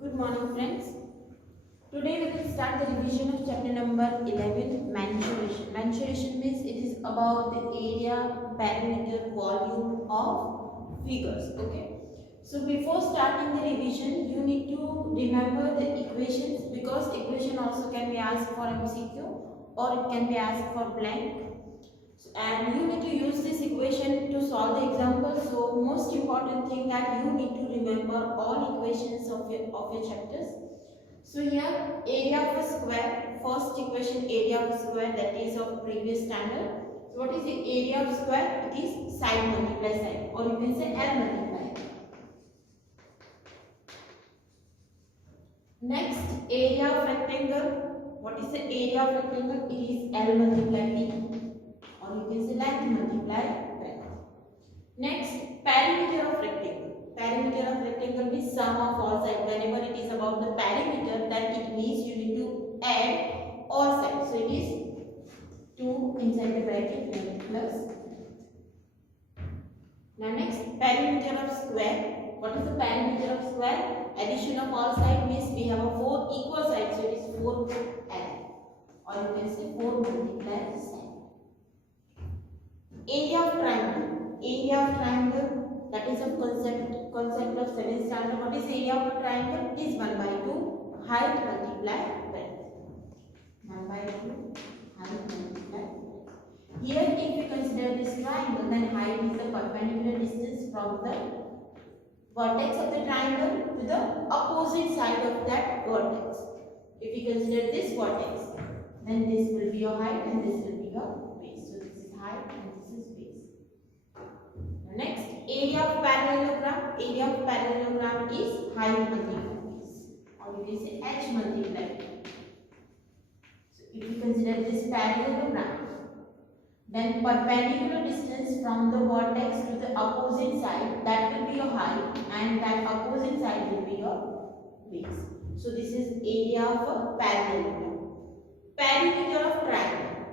Good morning, friends. Today we will start the revision of chapter number 11, mensuration. Mensuration means it is about the area, perimeter, volume of figures. Okay. So before starting the revision, you need to remember the equations, because equation also can be asked for MCQ or it can be asked for blank. And you need to use this equation to solve the example. So most important thing that you need to remember all equations of your chapters. So here area of a square, first equation area of a square, that is of previous standard. So what is the area of square? It is side multiply side, or you can say L multiply. Next, area of rectangle. What is the area of rectangle? It is L multiply B, or you can say length multiply breadth. Next, perimeter of rectangle. Perimeter of rectangle means sum of all sides. Whenever it is about the perimeter, then it means you need to add all sides. So it is 2 inside the bracket 11 plus. Now next, perimeter of square. What is the perimeter of square? Addition of all sides means we have a 4 equal sides, so it is 4 L, or you can say 4 multiply side. Area of triangle. Area of triangle, that is a concept of 7th standard. What is area of a triangle? It is 1 by 2 height multiply breadth. 1 by 2 height multiply breadth. Here if we consider this triangle, then height is the perpendicular distance from the vertex of the triangle to the opposite side of that vertex. If we consider this vertex, then this will be your height and this will be your base. So this is height and this is base. Next, area of parallelogram. Area of parallelogram is height multiplied base, or you can say h multiplied. So if you consider this parallelogram, then perpendicular distance from the vertex to the opposite side, that will be your height, and that opposite side will be your base. So this is area of a parallelogram. Perimeter of triangle.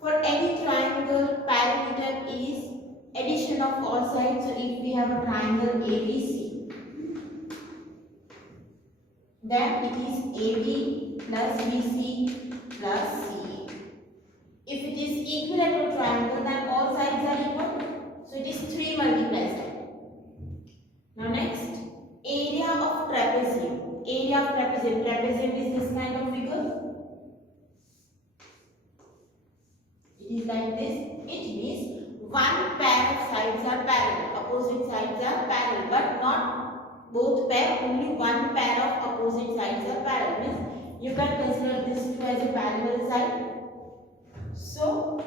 For any triangle, perimeter is addition of all sides. So if we have a triangle ABC, then it is AB plus BC plus CA. If it is equilateral triangle, then all sides are equal. So it is 3 multiply side. Now next, area of trapezium. Area of trapezium. Trapezium is this kind of figure. It is like this. It means one pair of sides are parallel, opposite sides are parallel, but not both pair, only one pair of opposite sides are parallel. Means you can consider this 2 as a parallel side. So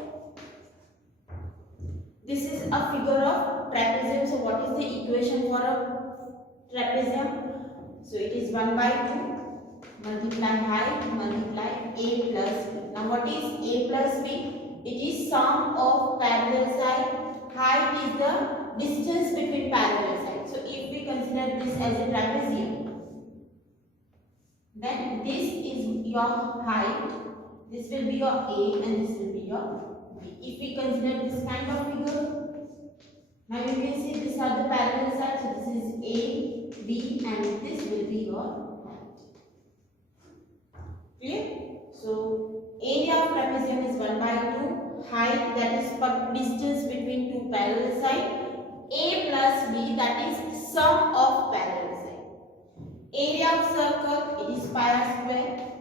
this is a figure of trapezium. So what is the equation for a trapezium? So it is 1 by 2 multiply height multiply a plus b. Now what is a plus b? It is sum of parallel side. Height is the distance between parallel sides. So if we consider this as a trapezium, then this is your height, this will be your A, and this will be your B. If we consider this kind of figure, now you can see these are the parallel sides. So this is A, B, and this will be your height. Clear? So area of trapezium is 1 by 2. Height, that is distance between two parallel sides. A plus B, that is sum of parallel sides. Area of circle, it is pi r square.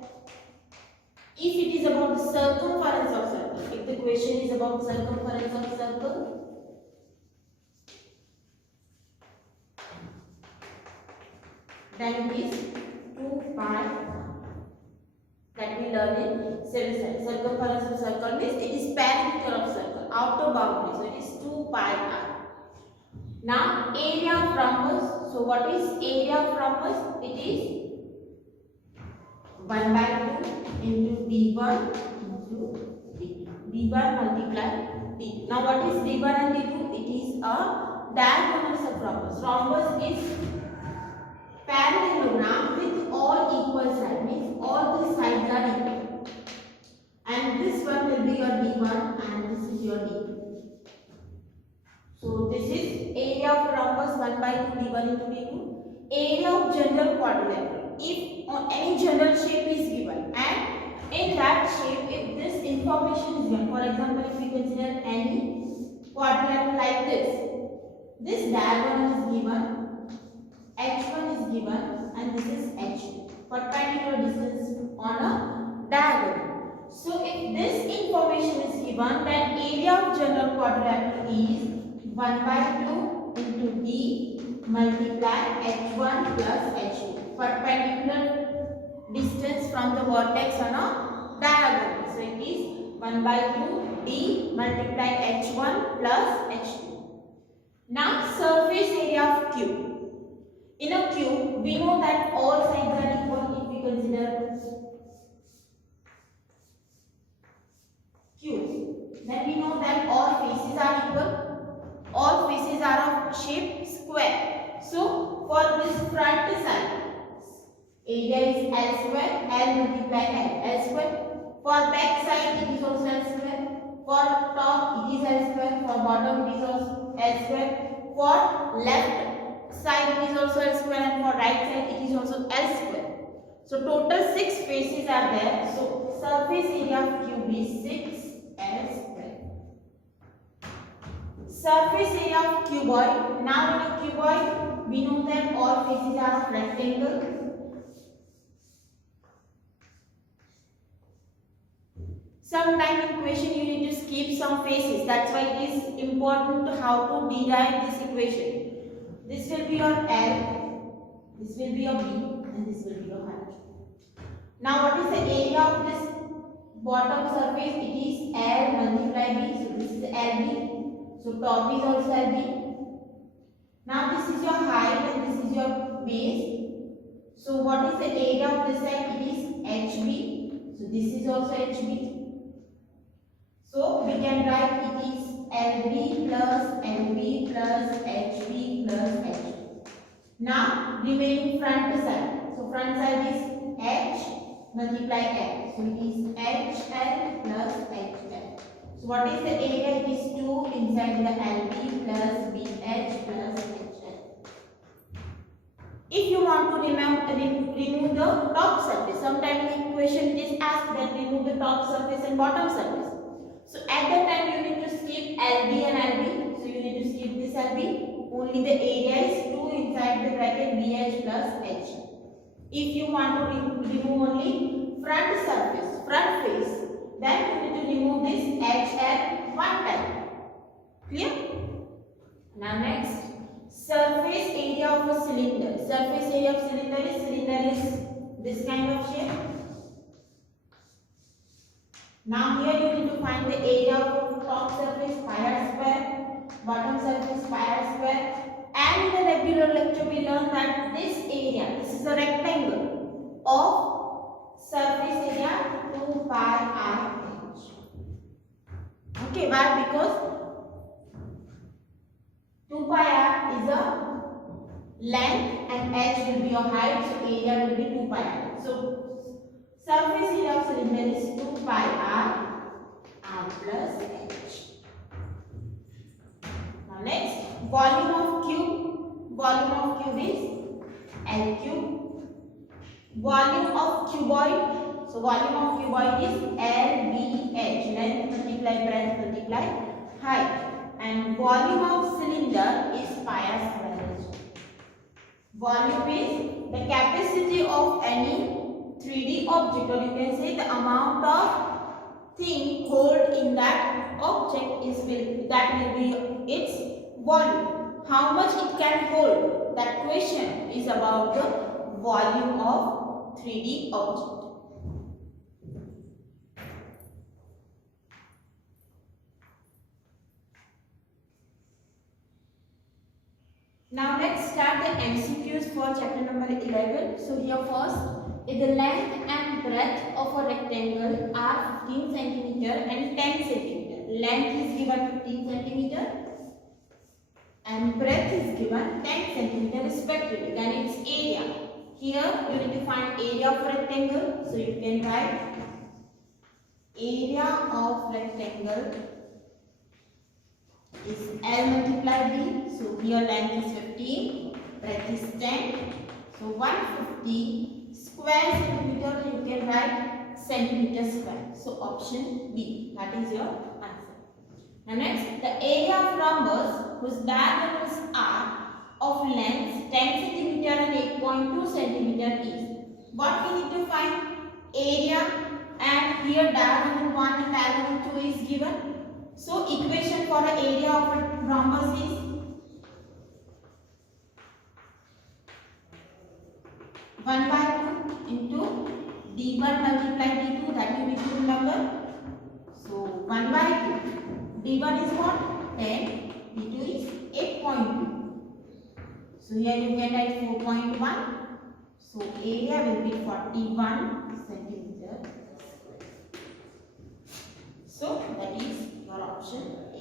If it is about the circumference of circle, if the question is about circumference of circle, then it is 2 pi. That we learn in 7th standard. Circumference of circle means it is perimeter of circle, outer boundary. So it is 2 pi r. Now area of rhombus. So what is area of rhombus? It is 1 by 2 into d1 into d2. d1 multiply d2. Now what is d1 and d2? It is a diagonals of rhombus. Rhombus is parallelogram with all equal sides, means all the sides are equal, and this one will be your d1 and this is your d2. So this is area of rhombus 1 by 2 d1 into d2. area of general quadrilateral. If any general shape is given and in that shape if this information is given, for example if we consider any quadrilateral like this diagonal is given, h1 is given and this is h2, perpendicular distance on a diagonal. So if this information is given, then area of general quadrilateral is 1 by 2 into d multiply h1 plus h2, perpendicular distance from the vertex on a diagonal. So it is 1 by 2 d multiply h1 plus h2. Now surface area of cube. In a cube, we know that all sides are equal if we consider cube. Then we know that all faces are equal. All faces are of shape square. So for this front side, area is L square, L multiply L square. For back side, it is also L square. For top, it is L square. For bottom, it is also L square. For left side, it is also L square, and for right side, it is also L square. So total 6 faces are there. So surface area of cube is 6L square. Surface area of cuboid. Now in a cuboid, we know that all faces are of rectangle. Sometime in question you need to skip some faces. That's why it is important how to derive this equation. This will be your L, this will be your B, and this will be your height. Now what is the area of this bottom surface? It is L multiply B. So this is LB. So top is also LB. Now this is your height and this is your base. So what is the area of this side? It is HB. So this is also HB. So we can write it is LB plus LB plus HB plus HB. Now remaining front side. So front side is H multiply L. So it is HL plus HL. So what is the area? It is 2 inside the LB plus BH plus HL. If you want to remove the top surface, sometimes in equation it is asked that remove the top surface and bottom surface. So at that time you need to skip LB and LB. So you need to skip this LB. Only the area is 2 inside the bracket BH plus H. If you want to remove only front surface, front face, then you need to remove this HL one time. Clear? Now next, surface area of a cylinder. Surface area of cylinder is this kind of shape. Now here you need to find the area of top surface pi r square, bottom surface pi r square, and in the regular lecture we learned that this area, this is a rectangle of surface area 2 pi r h. Okay, why? Because 2 pi r is a length and h will be your height, so area will be 2 pi r. So surface area of cylinder is 2 pi r plus h. Now next, volume of cube. Volume of cube is L cube. Volume of cuboid. So volume of cuboid is LBH. Length multiply breadth multiply height. And volume of cylinder is pi r square. Volume is the capacity of any 3D object, or you can say the amount of thing hold in that object that will be its volume. How much it can hold? That question is about the volume of 3D object. Now let's start the MCQs for chapter number 11. So here first, if the length and breadth of a rectangle are 15 cm and 10 cm. Length is given 15 cm and breadth is given 10 cm respectively. Then its area. Here you need to find area of rectangle. So you can write area of rectangle is L multiply B. So here length is 15, breadth that is 10. So 150 square centimeter, you can write centimeter square. So option B, that is your answer. Now next, the area of rhombus whose diagonals are of length 10 centimeter and 8.2 centimeter is. What we need to find? Area, and here diagonal 1 and diagonal 2 is given. So equation for the area of a rhombus is 1 by 2 into d1 multiply d2, that you need to remember. So 1 by 2, d1 is what? 10, d2 is 8.2. So here you can write 4.1. So area will be 41 centimeter square. So that is your option A.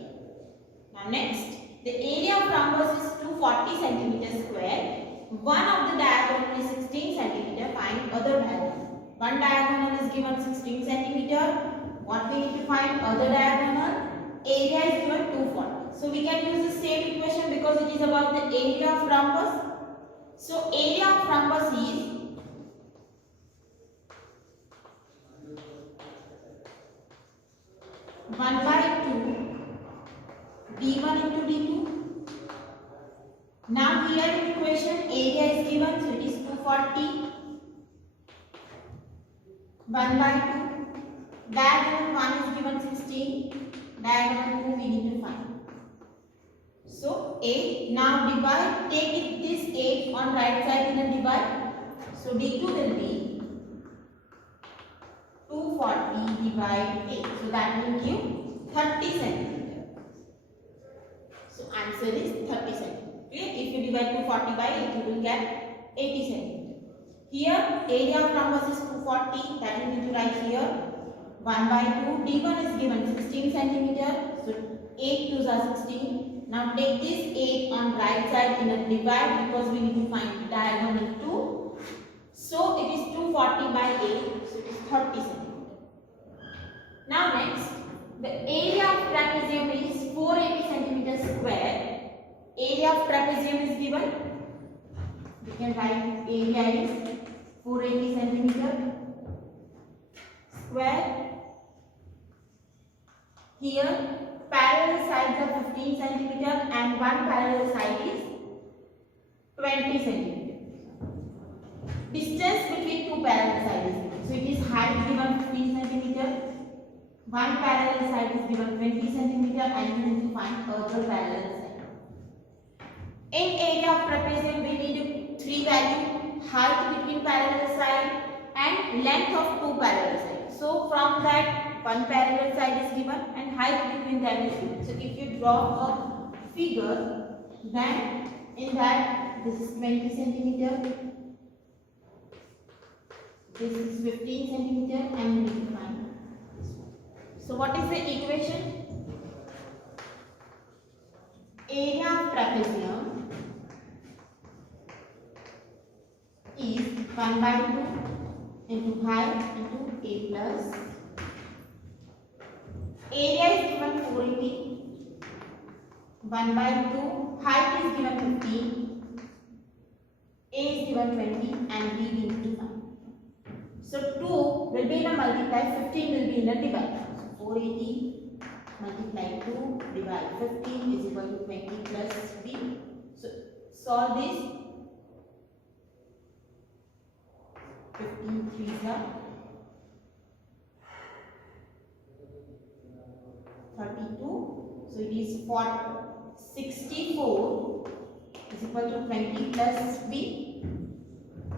Now next, the area of rhombus is 240 centimeter square. One of the diagonal is 16 centimeter. Find other diagonal. One diagonal is given 16 centimeter. What we need to find? Other diagonal. Area is given 240. So we can use the same equation because it is about the area of rhombus. So area of rhombus is 1 by 2 d1 into d2. Now here in equation area is given, so it is 240. 1 by 2. Diagonal 1 is given 16. Diagonal 2 we need to find. So 8. Now divide. Take this 8 on right side in a divide. So d2 will be 240 divide 8. So that will give 30 centimeter. So answer is 30 centimeter. Okay? If you divide 240 by 8, you will get 80 centimeter. Here area of rhombus is 240. That you need to write here. 1 by 2. d1 is given 16 centimeter. So 8 2s are 16. Now take this 8 on right side in a divide because we need to find diagonal 2. So it is 240 by 8. So it is 30 centimeter. Now next, the area of trapezium is 480 centimeter square. Area of trapezium is given. We can write area is 480 centimeter square. Here parallel sides are 15 centimeter and one parallel side is 20 centimeter. Distance between two parallel sides is given. So it is height given 15 centimeter. One parallel side is given 20 centimeter and you need to find other parallel side. In area of trapezium we need three values: height between parallel side and length of two parallel sides. So from that one parallel side is given and height between them is given. So if you draw a figure, then in that this is 20 centimeter, this is 15 centimeter and we need to find. So what is the equation? Area of trapezium is 1 by 2 into height into a plus. Area is given 480. 1 by 2. Height is given 15. A is given 20 and B we need to find. So 2 will be in a multiply, 15 will be in a divide. 480 multiply 2 divide 15 is equal to 20 plus b. So solve this. 15 3s are 32. So it is 64 is equal to 20 plus b.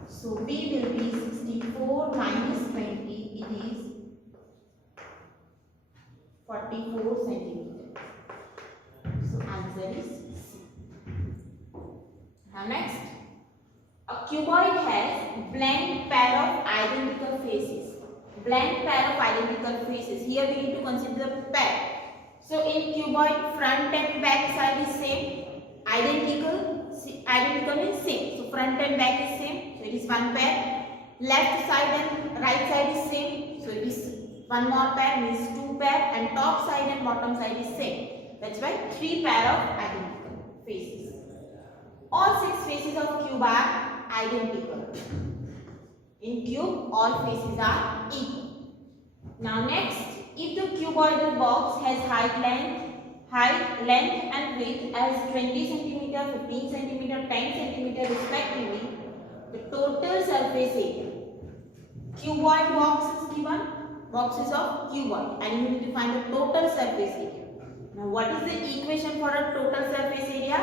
So b will be 64 minus 20. It is 44 centimeter. So answer is C. Now next, a cuboid has blank pair of identical faces. Blank pair of identical faces. Here we need to consider the pair. So in cuboid, front and back side is same. Identical means same. So front and back is same. So it is one pair. Left side and right side is same. So it is one more pair, means two pair, and top side and bottom side is same. That's why three pair of identical faces. All 6 faces of cube are identical. In cube, all faces are equal. Now next, if the cuboidal box has height, length and width as 20 cm, 15 cm, 10 cm respectively, the total surface area. Cuboid box is given, boxes of cuboid, and you need to find the total surface area. Now what is the equation for a total surface area?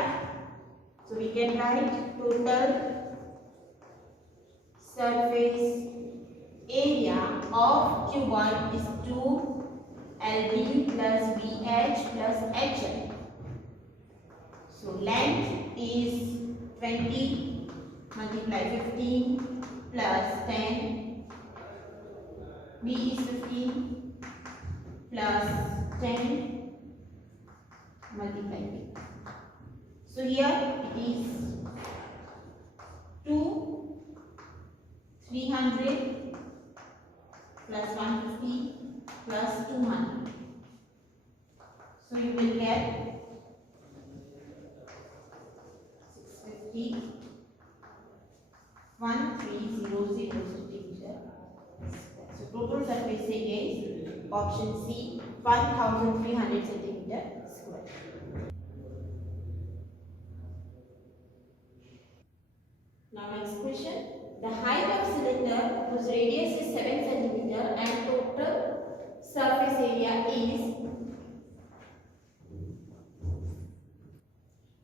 So we can write total surface area of cuboid is 2LB plus BH plus HL. So length is 20 multiply 15 plus 10. B is 15 plus 10 multiply B. So here it is 300 plus 150 plus 200. So you will get 650 1300 centimeter. So total surface area is option C, 1300 centimeter square. Now next question. The height of cylinder whose radius is 7 centimeter and total surface area is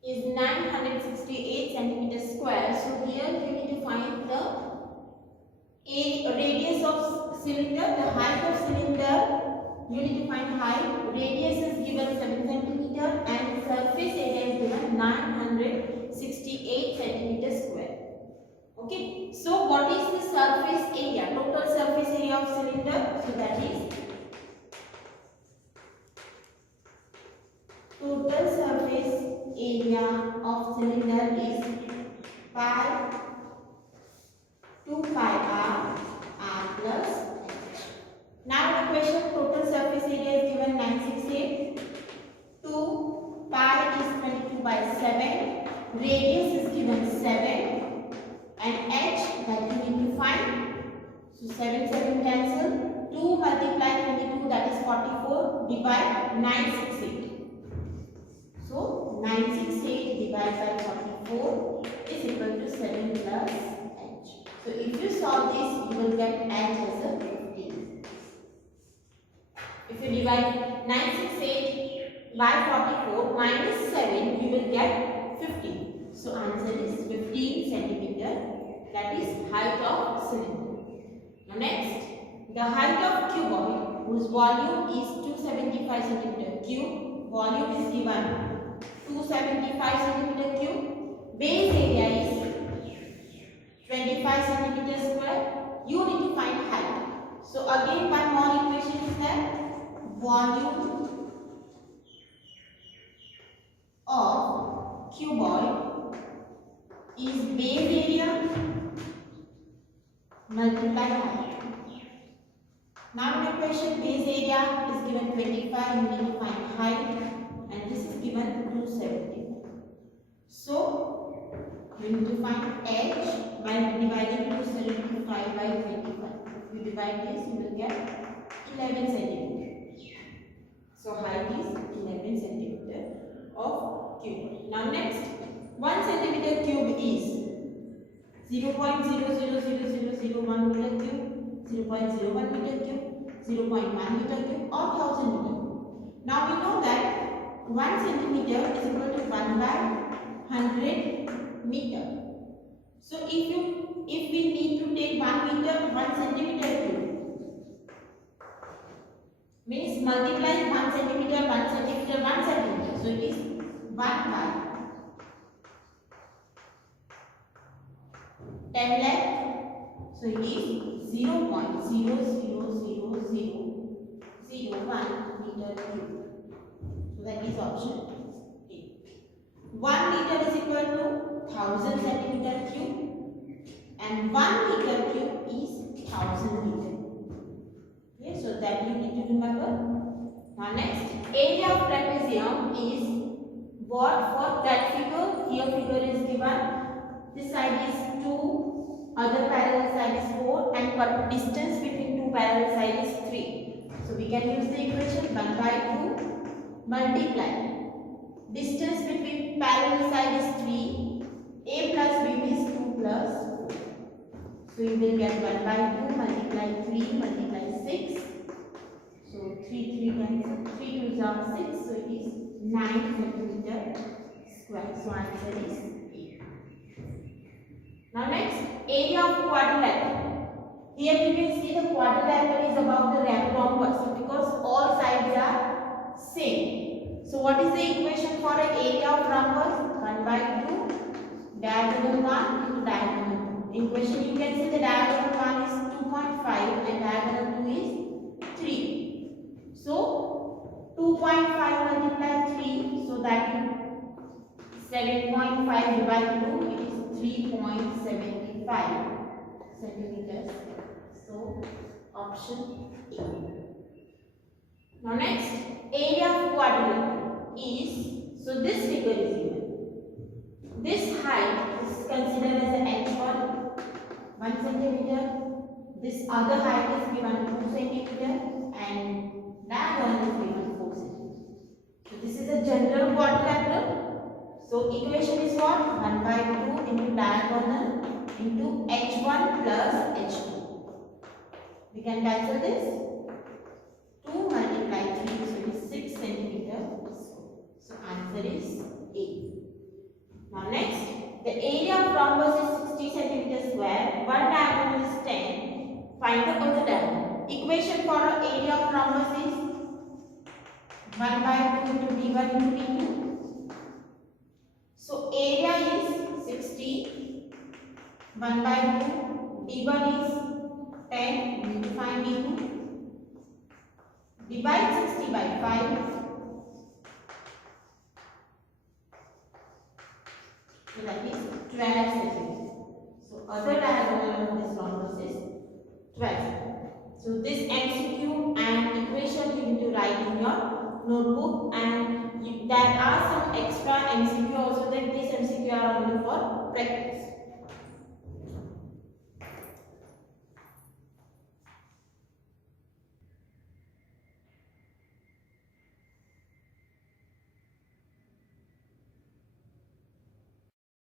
968 centimeter square. So here you need to find the radius of cylinder, the height of cylinder. You need to find height. Radius is given 7 centimeter and surface area is given 968 centimeter square. Okay, so what is the surface area, total surface area of cylinder? So that is total surface area of cylinder is pi 2 pi r plus h. Now the question, total surface area is given 968, 2 pi is 22 by 7, radius is given 7. And h that you need to find. So 7 cancel. 2 multiply 22, that is 44, divide 968. So 968 divided by 44 is equal to 7 plus h. So if you solve this, you will get h as a 15. If you divide 968 by 44 minus 7, you will get 15. So answer is 15 centimeter. That is height of cylinder. Now next, the height of cuboid whose volume is 275 centimeter cube. Volume is given 275 centimeter cube. Base area is 25 centimeter square. You need to find height. So again one more equation is there. Volume of cuboid is base area multiply height. Now in the question, base area is given 25, you need to find height, and this is given 270. So you need to find h by dividing 275 by 25. If you divide this, you will get 11 centimeter. So height is 11 centimeter of cube. Now next, 1 centimeter cube is 0.000001 meter cube, 0.01 meter cube, 0.1 meter cube or 1000 meter cube. Now we know that 1 centimeter is equal to 1 by 100 meter. So if we need to take 1 meter, 1 centimeter cube, means multiply 1 centimeter, 1 centimeter, 1 centimeter. So it is 1 by 10 lakh. So it is 0.00001 meter cube. So that is option A. 1 meter is equal to 1000 centimeter cube and 1 meter cube is 1000 meter. Okay, so that you need to remember. Now next, area of trapezium is What for that figure? Here figure is given. This side is 2, other parallel side is 4, and distance between two parallel side is 3. So we can use the equation 1 by 2 multiply. Distance between parallel side is 3. A plus B is 2 plus 4. So you will get 1 by 2 multiply 3 multiply 6. So 3 cancel. 3 2s are 6. So it is 9 centimeter square. So answer is 8. Now next, area of quadrilateral. Here you can see the quadrilateral is about the rhombus because all sides are same. So what is the equation for an area of rhombus? 1 by 2 diagonal 1 into diagonal 2. Equation you can see the diagonal 1 is 2.5 and diagonal 2 is 3. So 2.5 multiply 3, so that is 7.5 divided 2, it is 3.75 centimeters. So option A. Now next, area of quadrilateral is, so this figure is given. This height is considered as an h1, 1 centimeter. This other height is given 2 centimeter and diagonal is given 4 centimeter. So this is a general quadrilateral. So equation is what? 1 by 2 into diagonal into h1 plus h2. We can cancel this. 2 multiply 3, so it is 6 centimeter. So answer is A. Now next, the area of rhombus is 60 centimeter square. One diagonal is 10. Find the other diagonal. Equation for an area of rhombus is 1 by 2 into d1 into d2. So area is 60. 1 by 2. d1 is 10. We need to find d2. Divide 60 by 5. So that is 12 centimeters. So other diagonal of this rhombus is 12. So this MCQ and equation you need to write in your notebook, and there are some extra MCQ also, that this MCQ are only for practice.